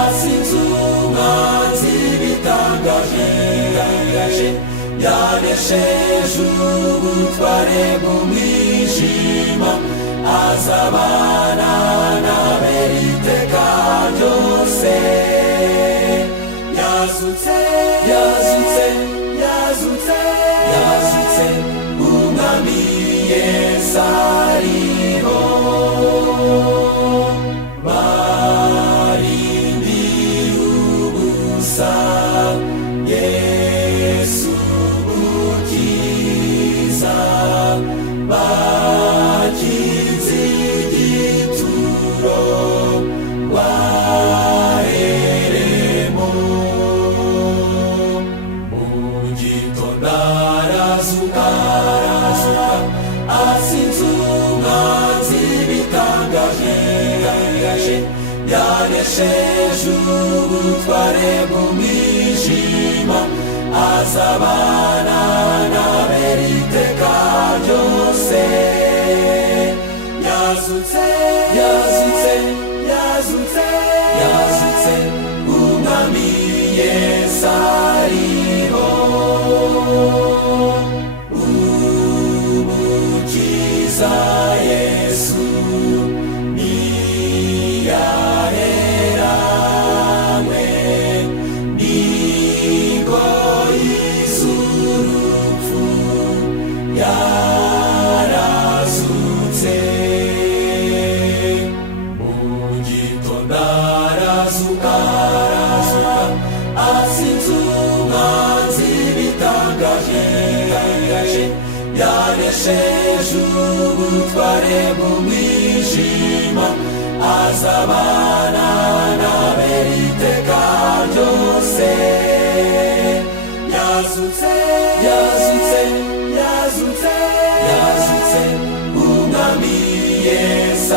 asinze umwanzi bitangaje, yanesheje ubutware bw'umwijima, azabana n'abera iteka ryose. Yazutse, yazutse, yazutse, yazutse, umwami Yesu ariho. Barindiye ubusa Yesu ukiza, bakize igituro waheremo. Mu gitondo arazuka, asinze umwanzi bitangaje, yanesheje ubutware bw'umwijima, azabana n'abera iteka ryose. Yazutse, yazutse, yazutse, yazutse, umwami Yesu ariho. Umukiza Yesu niyaheranwe n'ingoyi z'urupfu, yarazutse. Mu gitondo arazuka, asinze umwanzi bitangaje, yanesheje ubutware bw'umwijima, azabana n'abera iteka ryose. Yazutse, yazutse, yazutse, yazutse, umwami Yesu